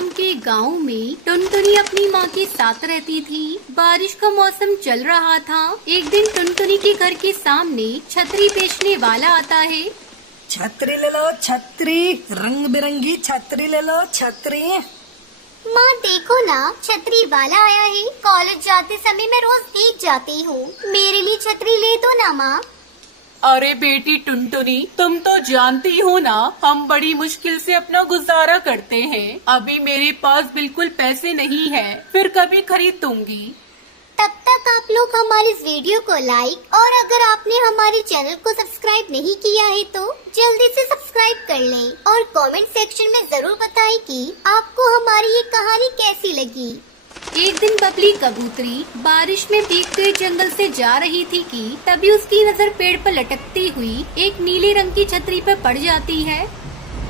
नाम के गांव में टुनटुनी अपनी माँ के साथ रहती थी। बारिश का मौसम चल रहा था। एक दिन टुनटुनी के घर के सामने छतरी बेचने वाला आता है। छतरी ले लो छतरी, रंग बिरंगी छतरी ले लो छतरी। माँ देखो ना, छतरी वाला आया है। कॉलेज जाते समय मैं रोज भीग जाती हूँ, मेरे लिए छतरी ले दो ना माँ। अरे बेटी टुनटुनी, तुम तो जानती हो ना, हम बड़ी मुश्किल से अपना गुजारा करते हैं। अभी मेरे पास बिल्कुल पैसे नहीं हैं, फिर कभी खरीद दूंगी। तब तक आप लोग हमारे इस वीडियो को लाइक और अगर आपने हमारे चैनल को सब्सक्राइब नहीं किया है तो जल्दी से सब्सक्राइब कर लें और कमेंट सेक्शन में जरूर बताएं कि आपको हमारी ये कहानी कैसी लगी। एक दिन बबली कबूतरी बारिश में भीगते जंगल से जा रही थी कि तभी उसकी नजर पेड़ पर लटकती हुई एक नीले रंग की छतरी पर पड़ जाती है।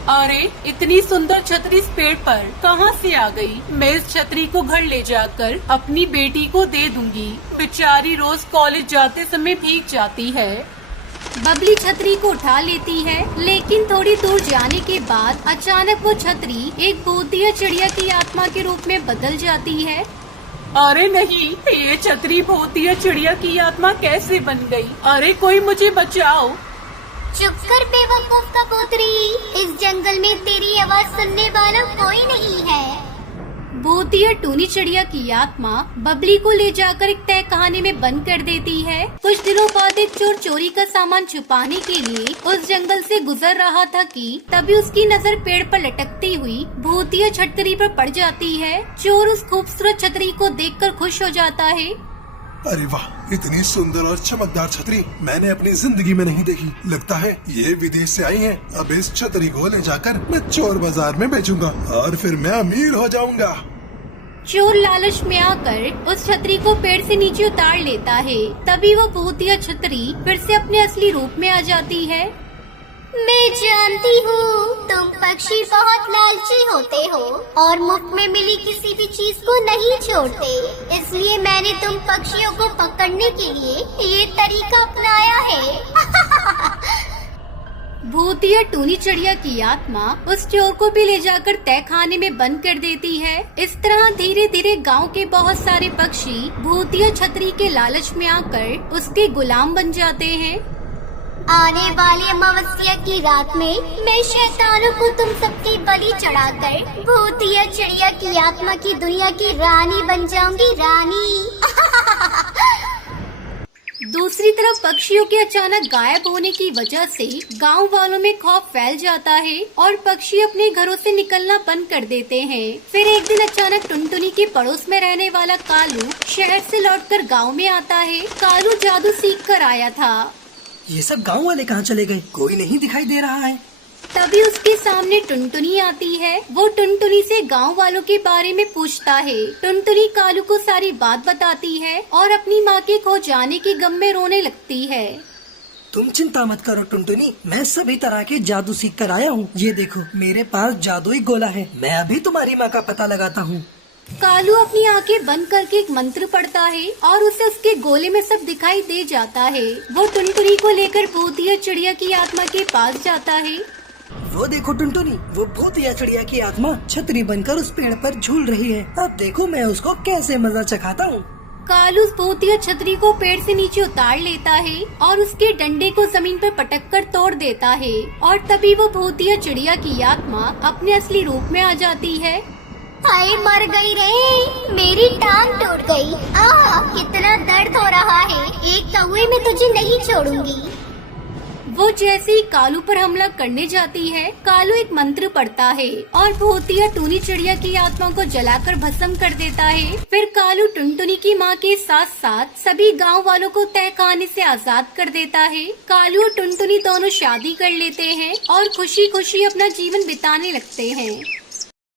अरे इतनी सुंदर छतरी इस पेड़ पर कहाँ से आ गई? मैं इस छतरी को घर ले जाकर अपनी बेटी को दे दूंगी। बेचारी रोज कॉलेज जाते समय भीग जाती है। बबली छतरी को उठा लेती है, लेकिन थोड़ी दूर जाने के बाद अचानक वो छतरी एक भूतिया चिड़िया की आत्मा के रूप में बदल जाती है। अरे नहीं, ये छतरी भूतिया चिड़िया की आत्मा कैसे बन गई? अरे कोई मुझे बचाओ। चुप कर बेवकूफ कबूतरी, इस जंगल में तेरी आवाज सुनने वाला कोई नहीं है। भूतिया टूनी चिड़िया की आत्मा बबली को ले जाकर एक तहखाने में बंद कर देती है। कुछ दिनों बाद एक चोर चोरी का सामान छुपाने के लिए उस जंगल से गुजर रहा था कि तभी उसकी नजर पेड़ पर लटकती हुई भूतिया छतरी पर पड़ जाती है। चोर उस खूबसूरत छतरी को देखकर खुश हो जाता है। अरे वाह, इतनी सुंदर और चमकदार छतरी मैंने अपनी जिंदगी में नहीं देखी। लगता है ये विदेश से आई है। अब इस छतरी को ले जाकर मैं चोर बाजार में बेचूंगा और फिर मैं अमीर हो जाऊंगा। चोर लालच में आकर उस छतरी को पेड़ से नीचे उतार लेता है। तभी वो भूतिया छतरी फिर से अपने असली रूप में आ जाती है। मैं जानती हूँ तुम पक्षी बहुत लालची होते हो और मुफ्त में मिली किसी भी चीज को नहीं छोड़ते, इसलिए मैंने तुम पक्षियों को पकड़ने के लिए ये तरीका अपनाया है। भूतिया टूनी चिड़िया की आत्मा उस चोर को भी ले जाकर तहखाने में बंद कर देती है। इस तरह धीरे धीरे गांव के बहुत सारे पक्षी भूतिया छतरी के लालच में आकर उसके गुलाम बन जाते हैं। आने वाली अमावस्या की रात में मैं शैतानों को तुम सबकी बलि चढ़ाकर भूतिया चिड़िया की आत्मा की दुनिया की रानी बन जाऊंगी, रानी। दूसरी तरफ पक्षियों के अचानक गायब होने की वजह से गांव वालों में खौफ फैल जाता है और पक्षी अपने घरों से निकलना बंद कर देते हैं। फिर एक दिन अचानक टुनटुनी के पड़ोस में रहने वाला कालू शहर से लौटकर गांव में आता है। कालू जादू सीख कर आया था। ये सब गांव वाले कहाँ चले गए? कोई नहीं दिखाई दे रहा है। तभी उसके सामने टुनटुनी आती है। वो टुनटुनी से गांव वालों के बारे में पूछता है। टुनटुनी कालू को सारी बात बताती है और अपनी माँ के खो जाने के गम में रोने लगती है। तुम चिंता मत करो टुनटुनी, मैं सभी तरह के जादू सीख कर आया हूँ। ये देखो मेरे पास जादुई गोला है, मैं अभी तुम्हारी माँ का पता लगाता हूँ। कालू अपनी आंखें बंद करके एक मंत्र पढ़ता है और उसे उसके गोले में सब दिखाई दे जाता है। वो टुनटुनी को लेकर भूतिया चिड़िया की आत्मा के पास जाता है। वो देखो टुनटुनी, वो भूतिया चिड़िया की आत्मा छतरी बनकर उस पेड़ पर झूल रही है। अब देखो मैं उसको कैसे मजा चखाता हूँ। कालू उस भूतिया छतरी को पेड़ से नीचे उतार लेता है और उसके डंडे को जमीन पर पटक कर तोड़ देता है और तभी वो भूतिया चिड़िया की आत्मा अपने असली रूप में आ जाती है। हाय मर गई रे, मेरी टांग टूट गई। कितना दर्द हो रहा है, एक कौवे में तुझे नहीं छोड़ूंगी। वो जैसे ही कालू पर हमला करने जाती है, कालू एक मंत्र पढ़ता है और भूतिया टूनी चिड़िया की आत्मा को जलाकर भस्म कर देता है। फिर कालू टुनटुनी की माँ के साथ साथ सभी गांव वालों को तहखाने से आजाद कर देता है। कालू और टुनटुनी दोनों शादी कर लेते हैं और खुशी खुशी अपना जीवन बिताने लगते हैं।